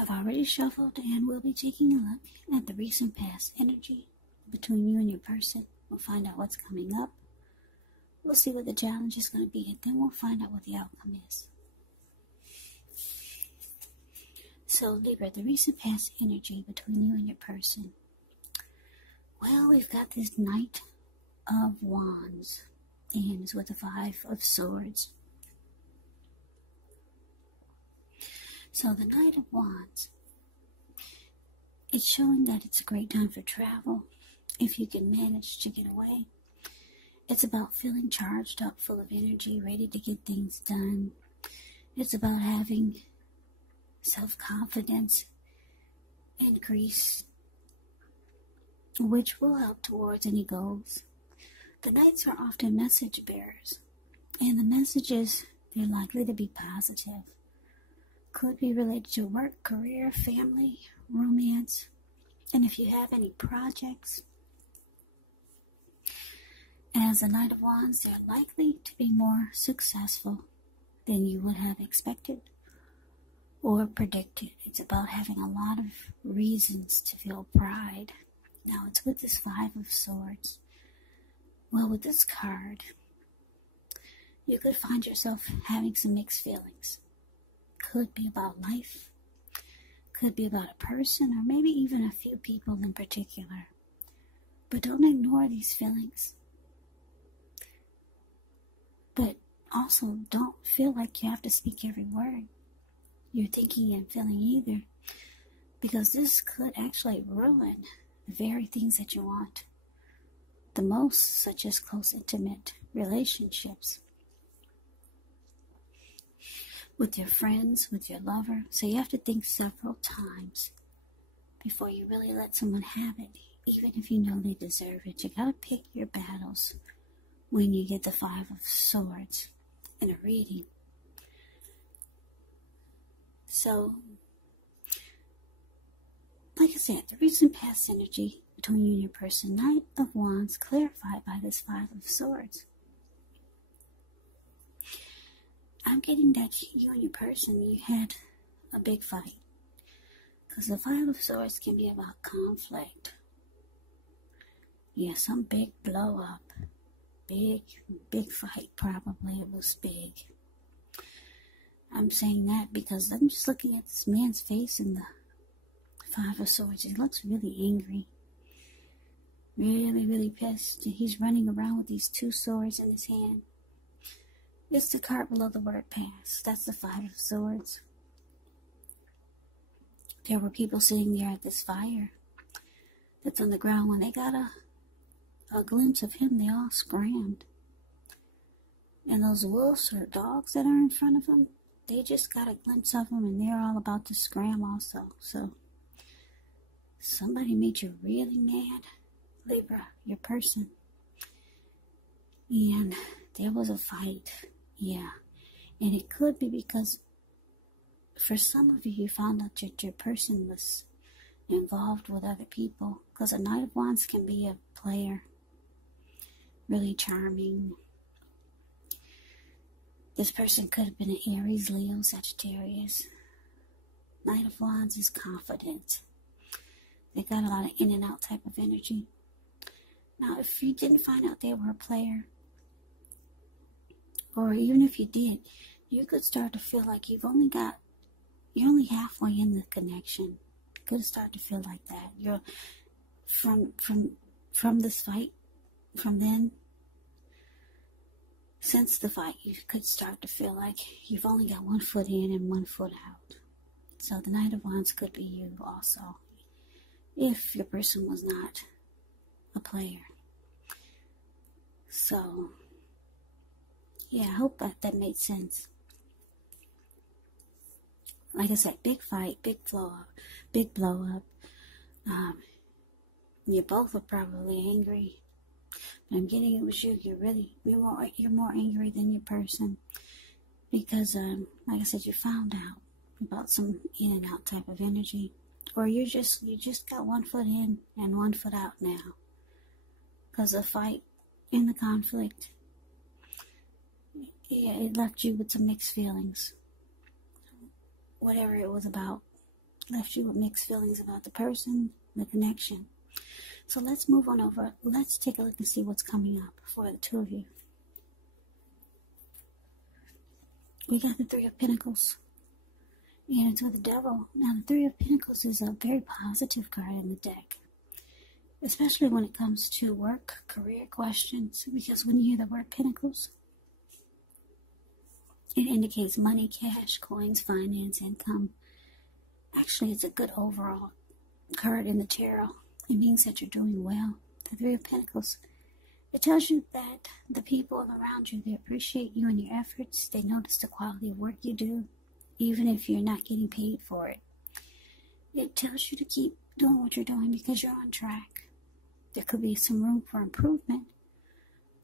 I've already shuffled and we'll be taking a look at the recent past energy between you and your person. We'll find out what's coming up. We'll see what the challenge is going to be, and then we'll find out what the outcome is. So, Libra, the recent past energy between you and your person. Well, we've got this Knight of Wands, and it's with the Five of Swords. So, the Knight of Wands, it's showing that it's a great time for travel, if you can manage to get away. It's about feeling charged up, full of energy, ready to get things done. It's about having self-confidence increase, which will help towards any goals. The Knights are often message bearers, and the messages, they're likely to be positive. Could be related to work, career, family, romance, and if you have any projects. As a Knight of Wands, they're likely to be more successful than you would have expected or predicted. It's about having a lot of reasons to feel pride. Now, it's with this Five of Swords. Well, with this card, you could find yourself having some mixed feelings. Could be about life, could be about a person, or maybe even a few people in particular. But don't ignore these feelings. But also, don't feel like you have to speak every word you're thinking and feeling either, because this could actually ruin the very things that you want the most, such as close, intimate relationships with your friends, with your lover. So you have to think several times before you really let someone have it, even if you know they deserve it. You gotta pick your battles when you get the Five of Swords in a reading. So, like I said, the recent past energy between you and your person, Knight of Wands, clarified by this Five of Swords. I'm getting that you and your person, you had a big fight. Because the Five of Swords can be about conflict. Yeah, some big blow up. Big fight, probably. It was big. I'm saying that because I'm just looking at this man's face in the Five of Swords. He looks really angry. Really pissed. He's running around with these two swords in his hand. It's the card below the word past. That's the Five of Swords. There were people sitting there at this fire that's on the ground. When they got a glimpse of him, they all scrammed. And those wolves or dogs that are in front of them, they just got a glimpse of him and they're all about to scram also. So, somebody made you really mad, Libra, your person. And there was a fight, yeah. And it could be because for some of you, you found out that your person was involved with other people. Because a Knight of Wands can be a player. Really charming. This person could have been an Aries, Leo, Sagittarius. Knight of Wands is confident. They got a lot of in and out type of energy. Now, if you didn't find out they were a player, or even if you did, you could start to feel like you're only halfway in the connection. You could start to feel like that. You're from this fight, from then, since the fight, you could start to feel like you've only got 1 foot in and 1 foot out. So the Knight of Wands could be you also, if your person was not a player. So, yeah, I hope that made sense. Like I said, big fight, big blow up. You both are probably angry. But I'm getting it was you. You're more angry than your person. Because, like I said, you found out about some in and out type of energy. Or you just got 1 foot in and 1 foot out now. Because the fight and the conflict, it left you with some mixed feelings. Whatever it was about. left you with mixed feelings about the person, the connection. So let's move on over. Let's take a look and see what's coming up for the two of you. We got the Three of Pentacles. And it's with the Devil. Now, the Three of Pentacles is a very positive card in the deck, especially when it comes to work, career questions, because when you hear the word Pentacles, it indicates money, cash, coins, finance, income. Actually, it's a good overall card in the tarot. It means that you're doing well. The Three of Pentacles. It tells you that the people around you, they appreciate you and your efforts. They notice the quality of work you do, even if you're not getting paid for it. It tells you to keep doing what you're doing because you're on track. There could be some room for improvement,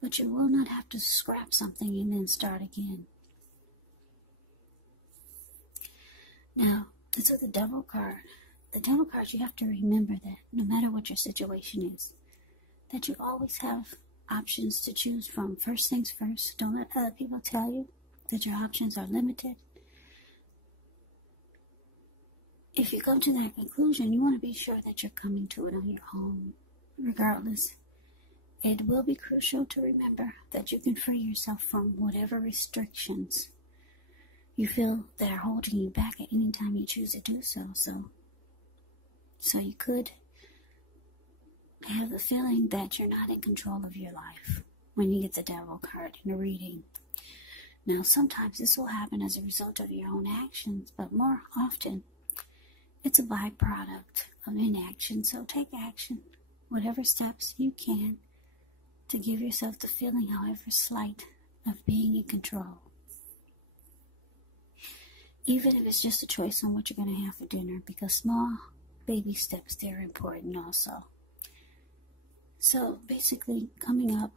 but you will not have to scrap something and then start again. Now, this is the Devil card. The Devil card, you have to remember that no matter what your situation is, that you always have options to choose from. First things first, don't let other people tell you that your options are limited. If you come to that conclusion, you want to be sure that you're coming to it on your own. Regardless, it will be crucial to remember that you can free yourself from whatever restrictions you feel that are holding you back at any time you choose to do so. So you could have the feeling that you're not in control of your life when you get the Devil card in a reading. Now, sometimes this will happen as a result of your own actions, but more often, it's a byproduct of inaction. So take action, whatever steps you can, to give yourself the feeling, however slight, of being in control. Even if it's just a choice on what you're going to have for dinner, because small baby steps, they're important also. So basically, coming up,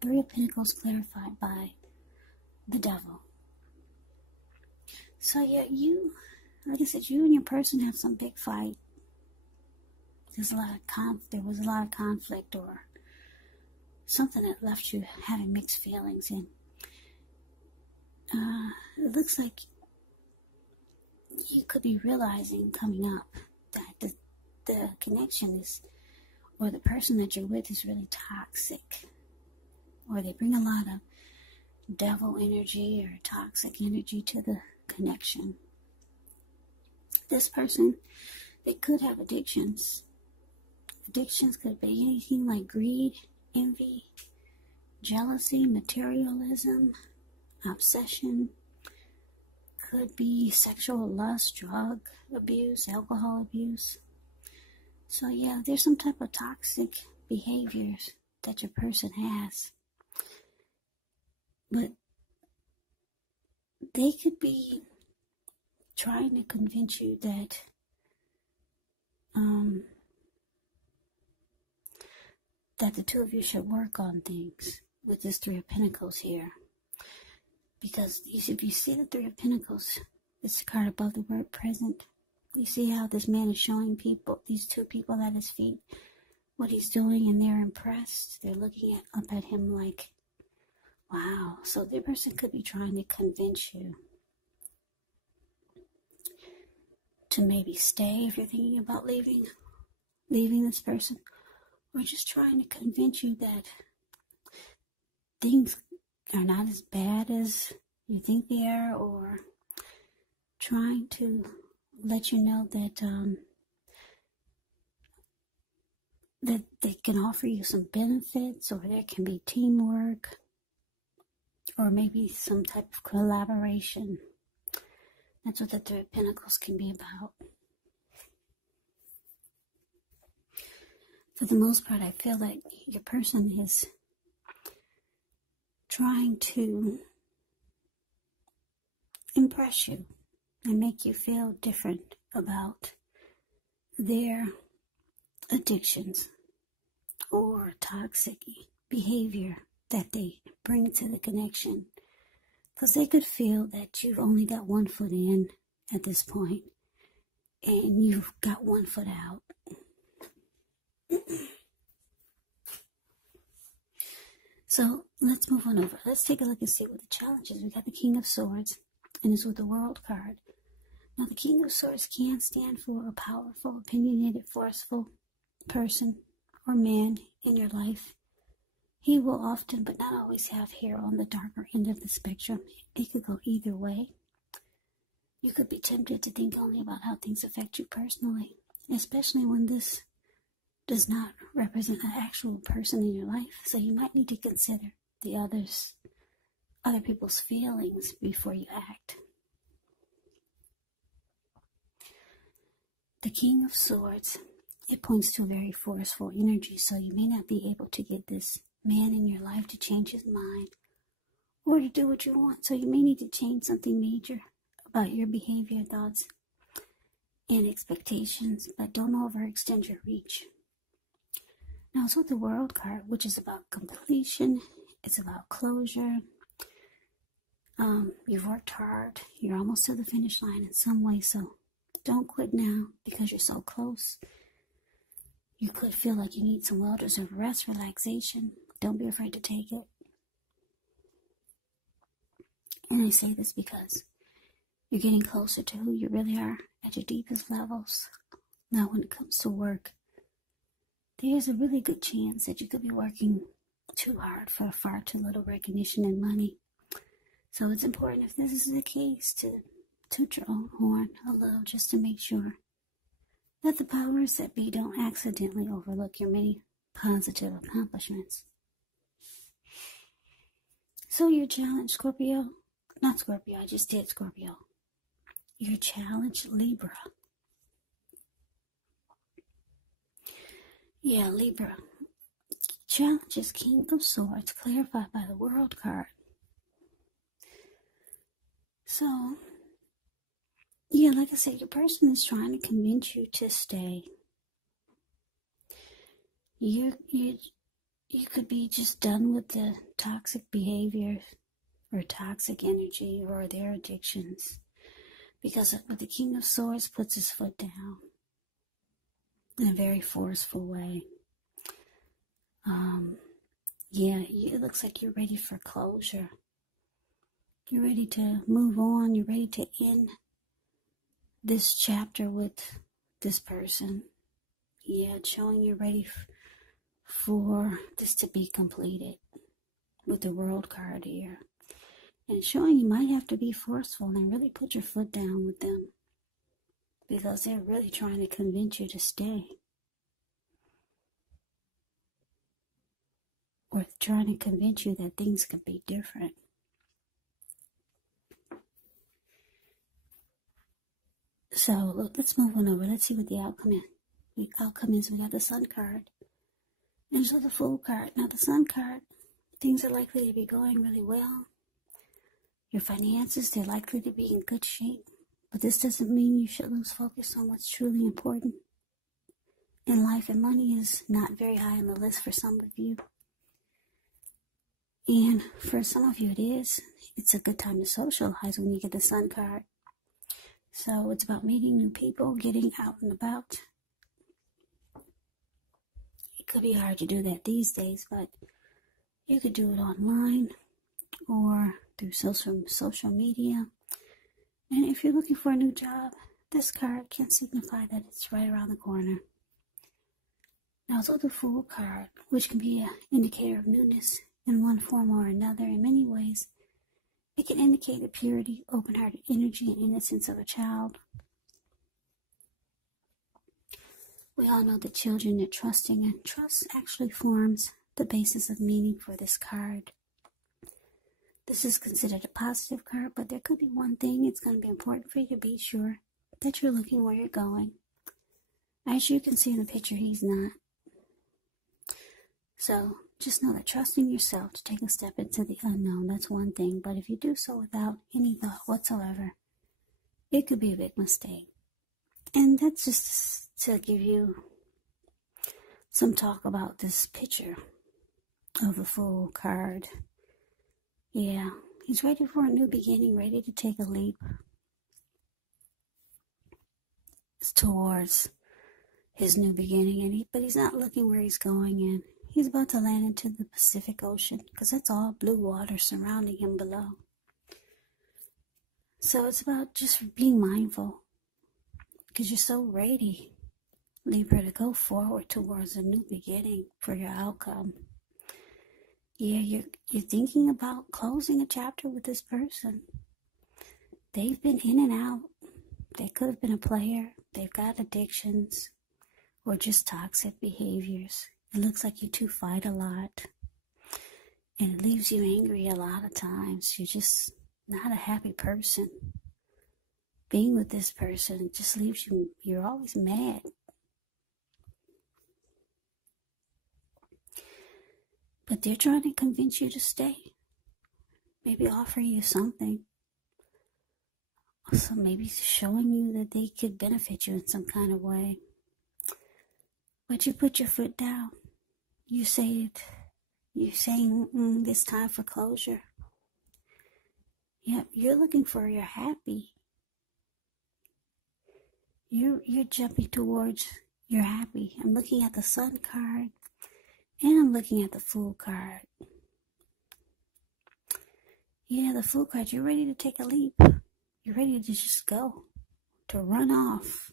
Three of Pentacles clarified by the Devil. So yeah, like I said, you and your person have some big fight. There was a lot of conflict or something that left you having mixed feelings. And it looks like you could be realizing coming up that the connection is, or the person that you're with is really toxic, or they bring a lot of devil energy or toxic energy to the connection. This person, they could have addictions. Addictions could be anything like greed, envy, jealousy, materialism, obsession. Could be sexual lust, drug abuse, alcohol abuse. So yeah, there's some type of toxic behaviors that your person has. But they could be trying to convince you that that the two of you should work on things with this Three of Pentacles here. Because if you see the Three of Pentacles, it's the card above the word present. You see how this man is showing people, these two people at his feet, what he's doing, and they're impressed. They're looking up at him like, wow. So the person could be trying to convince you to maybe stay if you're thinking about leaving this person, or just trying to convince you that things are not as bad as you think they are, or trying to let you know that that they can offer you some benefits, or there can be teamwork, or maybe some type of collaboration. That's what the Three of Pentacles can be about. For the most part, I feel like your person is trying to impress you and make you feel different about their addictions or toxic behavior that they bring to the connection. Because they could feel that you've only got one foot in at this point, and you've got one foot out. So let's move on over. Let's take a look and see what the challenge is. We got the King of Swords, and it's with the World card. Now, the King of Swords can stand for a powerful, opinionated, forceful person or man in your life. He will often, but not always, have hair on the darker end of the spectrum. It could go either way. You could be tempted to think only about how things affect you personally, especially when this does not represent an actual person in your life. So you might need to consider the other people's feelings before you act. The King of Swords, it points to a very forceful energy, so you may not be able to get this man in your life to change his mind or to do what you want. So you may need to change something major about your behavior, thoughts, and expectations, but don't overextend your reach. Now, it's with the World card, which is about completion. It's about closure. You've worked hard. You're almost to the finish line in some way, so don't quit now because you're so close. You could feel like you need some well-deserved rest, relaxation. Don't be afraid to take it. And I say this because you're getting closer to who you really are at your deepest levels. Now, when it comes to work, there's a really good chance that you could be working too hard for far too little recognition and money. So it's important, if this is the case, to toot your own horn a little just to make sure that the powers that be don't accidentally overlook your many positive accomplishments. So your challenge, Scorpio, not Scorpio, I just did Scorpio. Your challenge, Libra. Yeah, Libra. Challenge is King of Swords, clarified by the World card. So, yeah, like I said, your person is trying to convince you to stay. You could be just done with the toxic behavior or toxic energy or their addictions, because the King of Swords puts his foot down in a very forceful way. Yeah, it looks like you're ready for closure. You're ready to move on. You're ready to end this chapter with this person. Yeah, it's showing you're ready for this to be completed with the World card here. And it's showing you might have to be forceful and really put your foot down with them, because they're really trying to convince you to stay. Or trying to convince you that things could be different. So, look, let's move on over. Let's see what the outcome is. The outcome is we got the Sun card. And so the Fool card. Now, the Sun card, things are likely to be going really well. Your finances, they're likely to be in good shape. But this doesn't mean you should lose focus on what's truly important in life. And money is not very high on the list for some of you. And for some of you it is. It's a good time to socialize when you get the Sun card. So it's about meeting new people, getting out and about. It could be hard to do that these days, but you could do it online or through social media. And if you're looking for a new job, this card can signify that it's right around the corner. Now, it's also the Fool card, which can be an indicator of newness in one form or another. In many ways, it can indicate the purity, open-hearted energy, and innocence of a child. We all know that children are trusting, and trust actually forms the basis of meaning for this card. This is considered a positive card, but there could be one thing. It's going to be important for you to be sure that you're looking where you're going. As you can see in the picture, he's not. So just know that trusting yourself to take a step into the unknown, that's one thing. But if you do so without any thought whatsoever, it could be a big mistake. And that's just to give you some talk about this picture of the Fool card. Yeah, he's ready for a new beginning, ready to take a leap towards his new beginning. But he's not looking where he's going in. He's about to land into the Pacific Ocean, because that's all blue water surrounding him below. So it's about just being mindful because you're so ready, Libra, to go forward towards a new beginning for your outcome. Yeah, you're thinking about closing a chapter with this person. They've been in and out. They could have been a player. They've got addictions or just toxic behaviors. It looks like you two fight a lot. And it leaves you angry a lot of times. You're just not a happy person. Being with this person just leaves you, you're always mad. But they're trying to convince you to stay. Maybe offer you something. Also maybe showing you that they could benefit you in some kind of way. But you put your foot down. You say it. You're saying it's time for closure. Yep, you're looking for your happy. You're jumping towards your happy. I'm looking at the Sun card. And I'm looking at the Fool card. Yeah, the Fool card, you're ready to take a leap. You're ready to just go. To run off.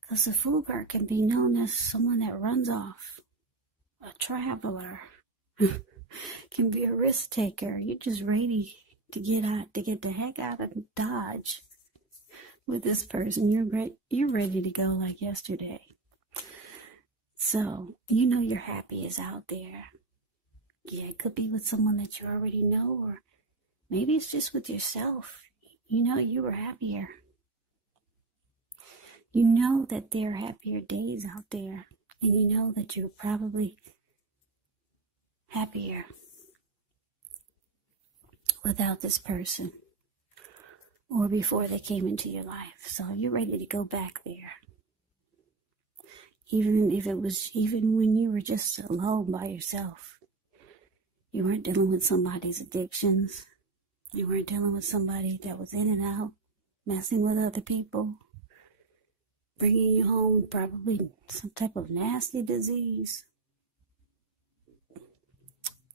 Because the Fool card can be known as someone that runs off. A traveler. Can be a risk taker. You're just ready to get the heck out of Dodge with this person. You're ready to go like yesterday. So, you know your happy is out there. Yeah, it could be with someone that you already know, or maybe it's just with yourself. You know you were happier. You know that there are happier days out there, and you know that you're probably happier without this person or before they came into your life. So you're ready to go back there. Even when you were just alone by yourself. You weren't dealing with somebody's addictions. You weren't dealing with somebody that was in and out, messing with other people, bringing you home probably some type of nasty disease.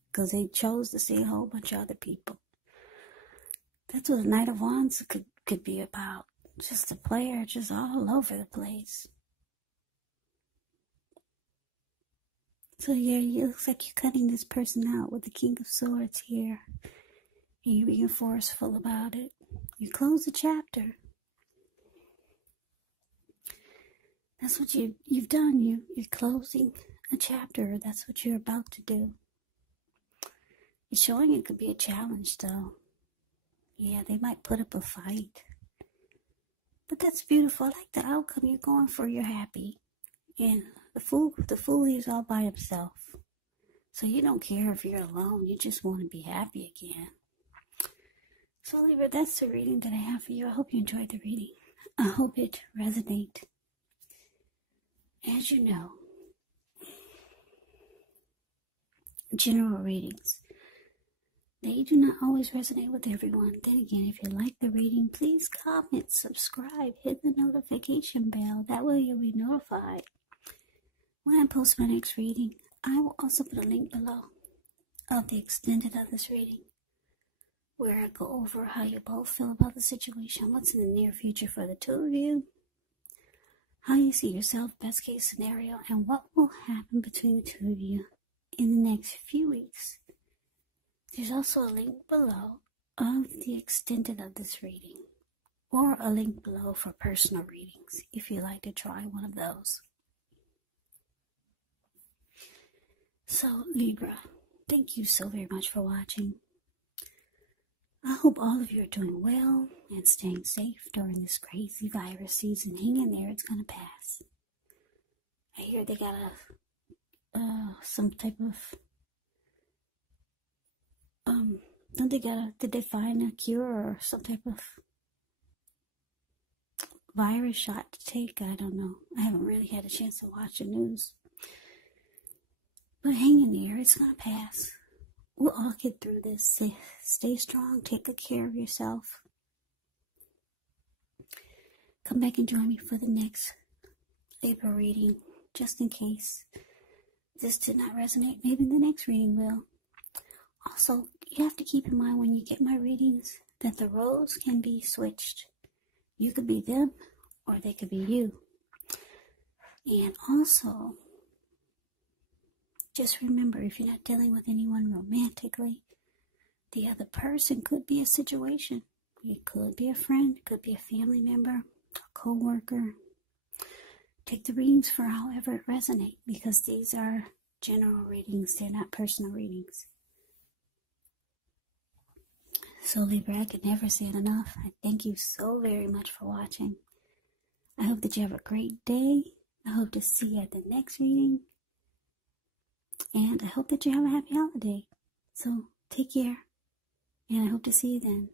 Because they chose to see a whole bunch of other people. That's what the Knight of Wands could be about. Just a player, just all over the place. So yeah, it looks like you're cutting this person out with the King of Swords here. And you're being forceful about it. You close the chapter. That's what you've done. You're closing a chapter. That's what you're about to do. It's showing it could be a challenge, though. Yeah, they might put up a fight. But that's beautiful. I like the outcome you're going for. You're happy. And the fool is all by himself. So you don't care if you're alone. You just want to be happy again. So Libra, that's the reading that I have for you. I hope you enjoyed the reading. I hope it resonates. As you know, general readings, they do not always resonate with everyone. Then again, if you like the reading, please comment, subscribe, hit the notification bell. That way you'll be notified when I post my next reading. I will also put a link below of the extended of this reading, where I go over how you both feel about the situation, what's in the near future for the two of you, how you see yourself, best case scenario, and what will happen between the two of you in the next few weeks. There's also a link below of the extended of this reading, or a link below for personal readings if you'd like to try one of those. So Libra, thank you so very much for watching. I hope all of you are doing well and staying safe during this crazy virus season. Hang in there, it's going to pass. I hear they got some type of, did they find a cure or some type of virus shot to take? I don't know. I haven't really had a chance to watch the news. But hang in there, it's going to pass. We'll all get through this. Stay strong. Take good care of yourself. Come back and join me for the next Libra reading. Just in case this did not resonate, maybe the next reading will. Also, you have to keep in mind when you get my readings that the roles can be switched. You could be them or they could be you. And also, just remember, if you're not dealing with anyone romantically, the other person could be a situation. It could be a friend, it could be a family member, a co-worker. Take the readings for however it resonates, because these are general readings, they're not personal readings. So Libra, I could never say it enough. I thank you so very much for watching. I hope that you have a great day. I hope to see you at the next reading. And I hope that you have a happy holiday. So take care. And I hope to see you then.